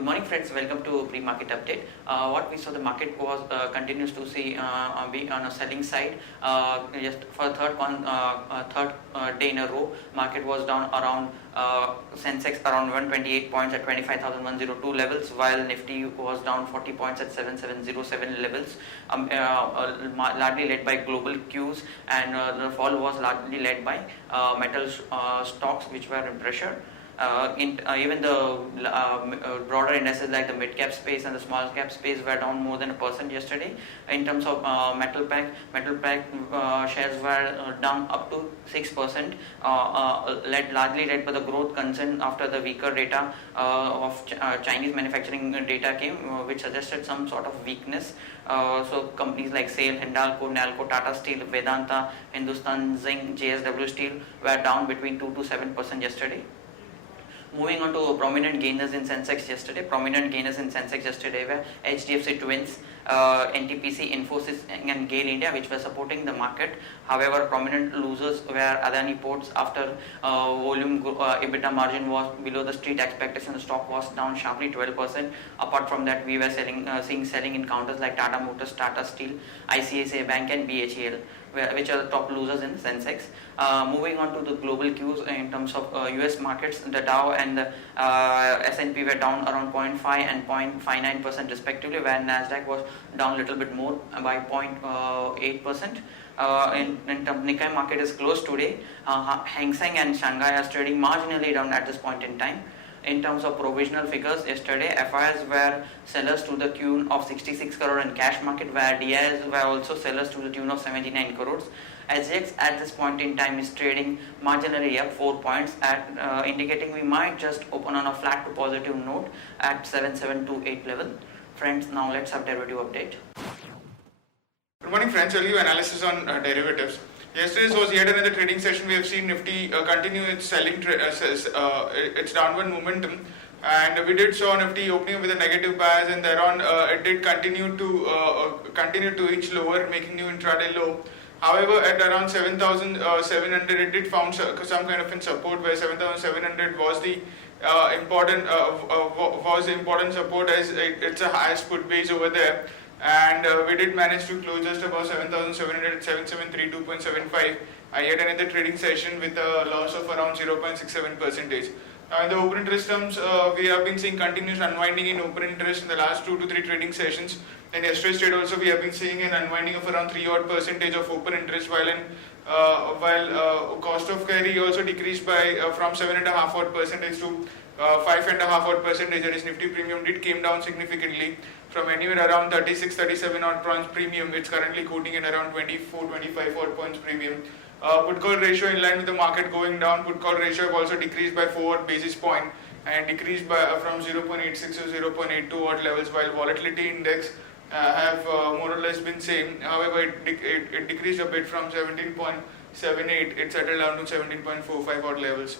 Good morning, friends. Welcome to pre-market update. What we saw, the market was continues to see be on a selling side. Just for third day in a row, market was down around Sensex around 128 points at 25,102 levels, while Nifty was down 40 points at 7707 levels. Largely led by global cues, and the fall was largely led by metal stocks which were in pressure. Even the broader indices like the mid cap space and the small cap space were down more than 1% yesterday. In terms of metal pack shares were down up to 6%, largely led by the growth concern after the weaker data of Chinese manufacturing data came, which suggested some sort of weakness. So companies like SAIL, Hindalco, Nalco, Tata Steel, Vedanta, Hindustan Zinc, JSW Steel were down between 2 to 7% yesterday. Moving on to prominent gainers in Sensex yesterday. Prominent gainers in Sensex yesterday were HDFC Twins, NTPC, Infosys and GAIL India, which were supporting the market. However, prominent losers were Adani Ports after volume EBITDA margin was below the street expectation. The stock was down sharply 12%. Apart from that, we were seeing selling in counters like Tata Motors, Tata Steel, ICICI Bank and BHEL, which are the top losers in Sensex. Moving on to the global cues in terms of US markets, the Dow and the S&P were down around 0.5 and 0.59% respectively, where Nasdaq was down a little bit more by 0.8%. In terms Nikkei market is closed today. Hang Seng and Shanghai are trading marginally down at this point in time. In terms of provisional figures, yesterday FIs were sellers to the tune of 66 crore in cash market, where DIs were also sellers to the tune of 79 crores. SGX at this point in time is trading marginally up 4 points, at indicating we might just open on a flat to positive note at 7728 level. Friends, now let's have derivative update. Good morning, friends. I'll give analysis on derivatives. Yesterday's was yet another trading session. We have seen Nifty continue its selling, its downward momentum, and we did saw Nifty opening with a negative bias, and thereon it did continue to inch lower, making new intraday low. However, at around 7,700, it did found some kind of support, where 7,700 was the important support, as it's a highest put base over there. And we did manage to close just above 7,700 at 7732.75. Yet another trading session with a loss of around 0.67%. Now, in the open interest terms, we have been seeing continuous unwinding in open interest in the last 2 to 3 trading sessions. In yesterday's trade also, we have been seeing an unwinding of around 3% of open interest, while cost of carry also decreased by from 7.5% to 5.5%. That is, Nifty premium came down significantly from anywhere around 36-37 odd points premium. It's currently quoting at around 24-25 odd points premium. Put call ratio in line with the market going down. Put call ratio have also decreased by 4 basis point and decreased by from 0.86 to 0.82 odd levels, while volatility index have more or less been same. However, it decreased a bit from 17.78. It settled down to 17.45 odd levels.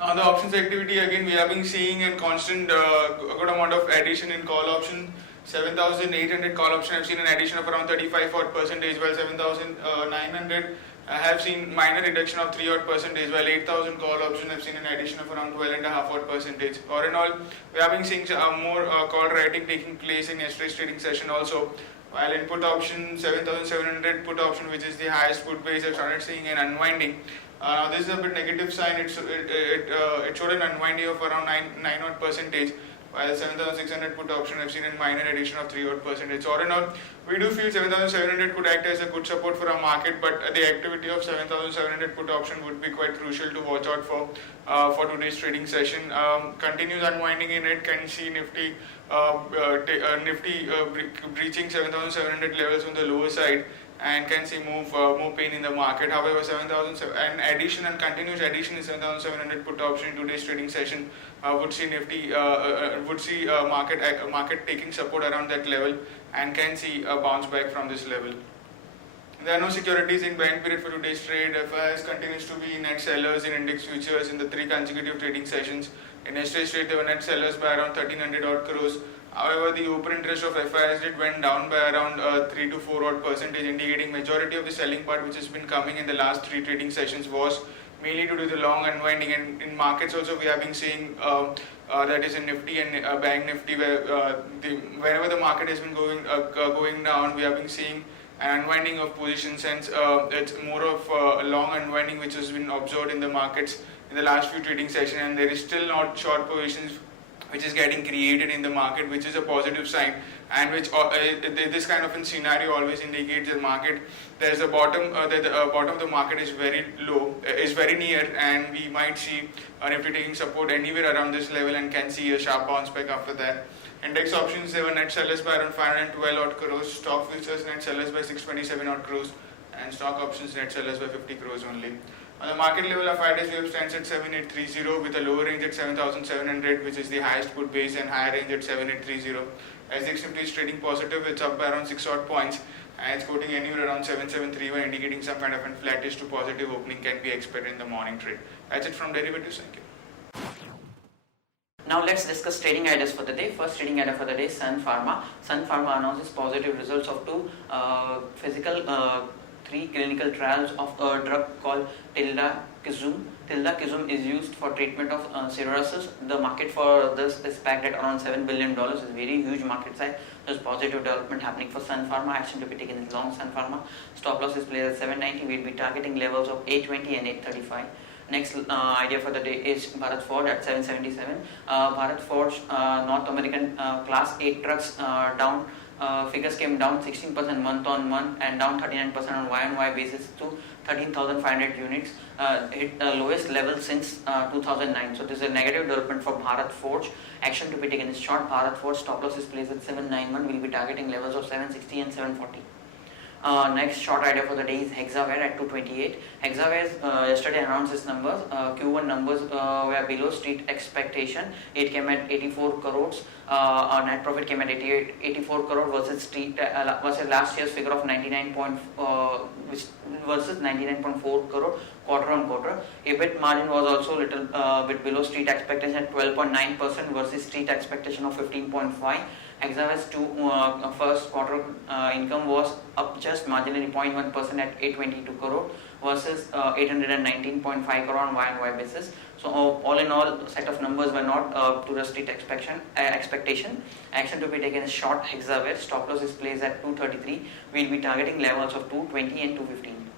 On the options activity, again we have been seeing a constant good amount of addition in call option. 7,800 call option have seen an addition of around 35 odd percentage, while 7,900 have seen minor reduction of 3 odd percentage, while 8,000 call option have seen an addition of around 12.5 odd percentage. All in all, we have been seeing more call writing taking place in yesterday's trading session also. While in put option, 7,700 put option, which is the highest put base, have started seeing an unwinding. This is a bit negative sign. It showed an unwinding of around 9 odd percentage, while 7,600 put option have seen a minor addition of 3 odd percentage. All in all, we do feel 7,700 could act as a good support for our market, but the activity of 7,700 put option would be quite crucial to watch out for today's trading session. Continues unwinding in it, can see Nifty breaching 7,700 levels on the lower side, and can see more pain in the market. However, 7,000 and addition and continuous addition in 7,700 put option in today's trading session would see Nifty market taking support around that level, and can see a bounce back from this level. There are no securities in buying period for today's trade. FIs continues to be net sellers in index futures in the 3 consecutive trading sessions. In yesterday's trade, they were net sellers by around 1,300 odd crores. However, the open interest of FIs went down by around 3 to 4 odd percentage, indicating majority of the selling part which has been coming in the last 3 trading sessions was mainly due to the long unwinding. And in markets also, we have been seeing that is in Nifty and Bank Nifty, where whenever the market has been going down, we have been seeing an unwinding of positions, and it's more of a long unwinding which has been observed in the markets in the last few trading sessions, and there is still not short positions which is getting created in the market, which is a positive sign, and which this kind of a scenario always indicates the market there's a bottom, the bottom of the market is very low, is very near, and we might see Nifty taking support anywhere around this level and can see a sharp bounce back after that. Index options, they were net sellers by around 512 odd crores, stock futures net sellers by 627 odd crores, and stock options net sellers by 50 crores only. On the market level, our 5 days wave stands at 7830 with a lower range at 7700, which is the highest put base, and higher range at 7830. As the XNifty is trading positive, it's up by around 6 odd points, and it's quoting anywhere around 7731, indicating some kind of a flattish to positive opening can be expected in the morning trade. That's it from derivatives. Thank you. Now let's discuss trading ideas for the day. First trading idea for the day, Sun Pharma. Sun Pharma announces positive results of three clinical trials of a drug called Tildakizum. Tildakizum is used for treatment of cirrhosis. The market for this is pegged at around $7 billion. It's a very huge market size. There's positive development happening for Sun Pharma. Action to be taken is long Sun Pharma. Stop loss is placed at 790. We'll be targeting levels of 820 and 835. Next idea for the day is Bharat Forge at 777. Bharat Forge North American Class 8 trucks down. Figures came down 16% month on month and down 39% on Y-on-Y basis to 13,500 units, hit the lowest level since 2009. So this is a negative development for Bharat Forge. Action to be taken is short Bharat Forge. Stop loss is placed at 791. We'll be targeting levels of 760 and 740. Next short idea for the day is Hexaware at 228. Hexaware yesterday announced its numbers. Q1 numbers were below street expectation. It came at 84 crores. Our net profit came at 84 crore versus versus last year's figure of 99.4 crore quarter on quarter. EBIT margin was also little bit below street expectation at 12.9% versus street expectation of 15.5%. Hexaware's first quarter income was up just marginally 0.1% at 822 crore versus 819.5 crore on Y-on-Y basis. So all in all, set of numbers were not to the street expectation. Action to be taken is short Hexaware. Stop loss is placed at 233. We'll be targeting levels of 220 and 215.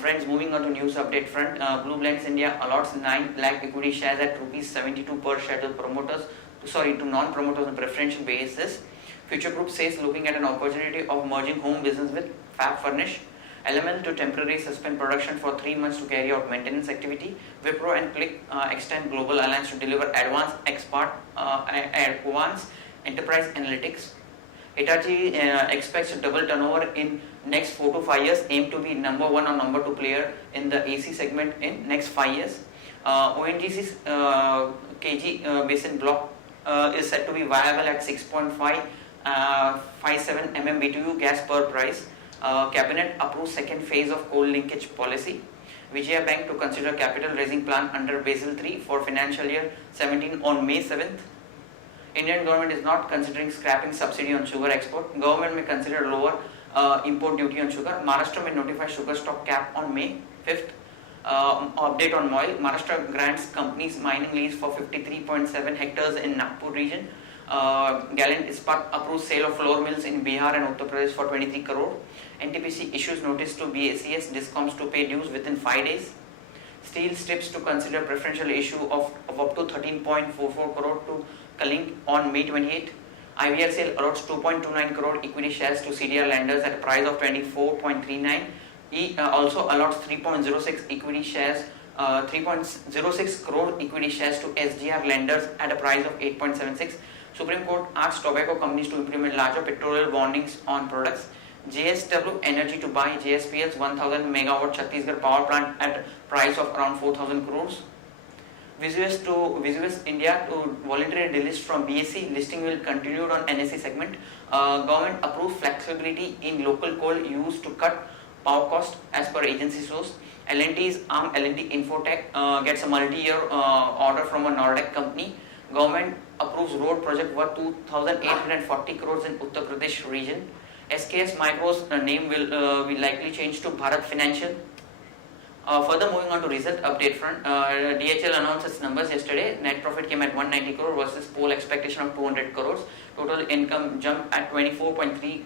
Friends, moving on to news update front, Blue Blends India allots 9 lakh equity shares at rupees 72 per share to non-promoters on preferential basis. Future Group says looking at an opportunity of merging home business with Fab Furnish. LML to temporarily suspend production for 3 months to carry out maintenance activity. Wipro and Click extend global alliance to deliver advanced enterprise analytics. Hitachi expects to double turnover in next 4 to 5 years, aim to be number 1 or number 2 player in the AC segment in next 5 years. ONGC's KG Basin block is said to be viable at 6.57 MMBTU gas per price. Cabinet approves second phase of coal linkage policy. Vijaya Bank to consider capital raising plan under Basel III for financial year 17 on May 7th. Indian government is not considering scrapping subsidy on sugar export. Government may consider lower import duty on sugar. Maharashtra may notify sugar stock cap on May 5th. Update on oil. Maharashtra grants companies mining lease for 53.7 hectares in Nagpur region. Gallant Ispat approves sale of flour mills in Bihar and Uttar Pradesh for 23 crore. NTPC issues notice to BACS discoms to pay dues within 5 days. Steel strips to consider preferential issue of up to 13.44 crore to Kaling on May 28. IVRCL allots 2.29 crore equity shares to CDR lenders at a price of 24.39. Also allots 3.06 equity shares, 3.06 crore equity shares to SGR lenders at a price of 8.76. Supreme Court asks tobacco companies to implement larger pectoral warnings on products. JSW Energy to buy JSPL's 1000 megawatt Chhattisgarh power plant at a price of around 4,000 crores. Visuous India to voluntarily delist from BSE. Listing will continue on NSE segment. Government approved flexibility in local coal used to cut power cost as per agency source. L&T's arm L&T Infotech gets a multi-year order from a Nordec company. Government approves road project worth 2,840 crores in Uttar Pradesh region. SKS Micro's name will likely change to Bharat Financial. Further moving on to result update front, DHL announced its numbers yesterday. Net profit came at 190 crore versus poll expectation of 200 crores. Total income jumped at 24.3%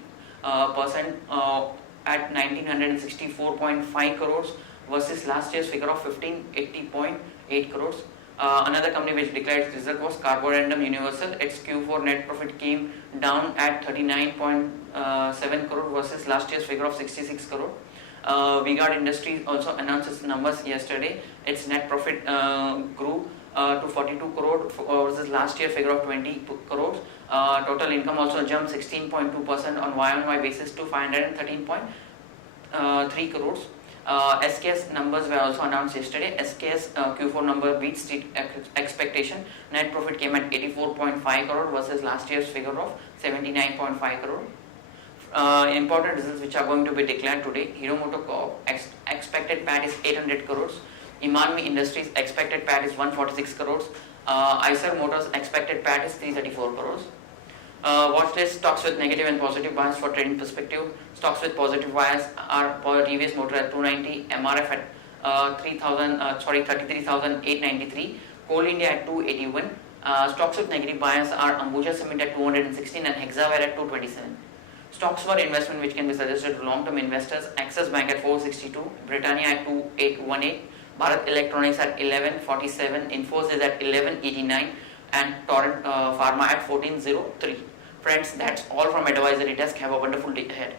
at 1964.5 crores versus last year's figure of 1580.8 crores. Another company which declared its result was Carborundum Universal. Its Q4 net profit came down at 39.7 crore versus last year's figure of 66 crore. V-Guard Industries also announced its numbers yesterday. Its net profit grew to 42 crore versus last year figure of 20 crores. Total income also jumped 16.2% on Y-on-Y basis to 513.3 crores. SKS numbers were also announced yesterday. SKS Q4 number beat street expectation. Net profit came at 84.5 crore versus last year's figure of 79.5 crore. Important results which are going to be declared today. Hero MotoCorp expected PAT is 800 crores. Imanmi Industries expected PAT is 146 crores. Eicher Motors expected PAT is 334 crores. Watch list stocks with negative and positive bias for trading perspective. Stocks with positive bias are TVS Motor at 290, MRF at 33,893, Coal India at 281. Stocks with negative bias are Ambuja Cement at 216 and Hexaware at 227. Stocks for investment which can be suggested to long-term investors: Axis Bank at 462, Britannia at 2818, Bharat Electronics at 1147, Infosys at 1189, and Torrent Pharma at 1403. Friends, that's all from Advisory Desk. Have a wonderful day ahead.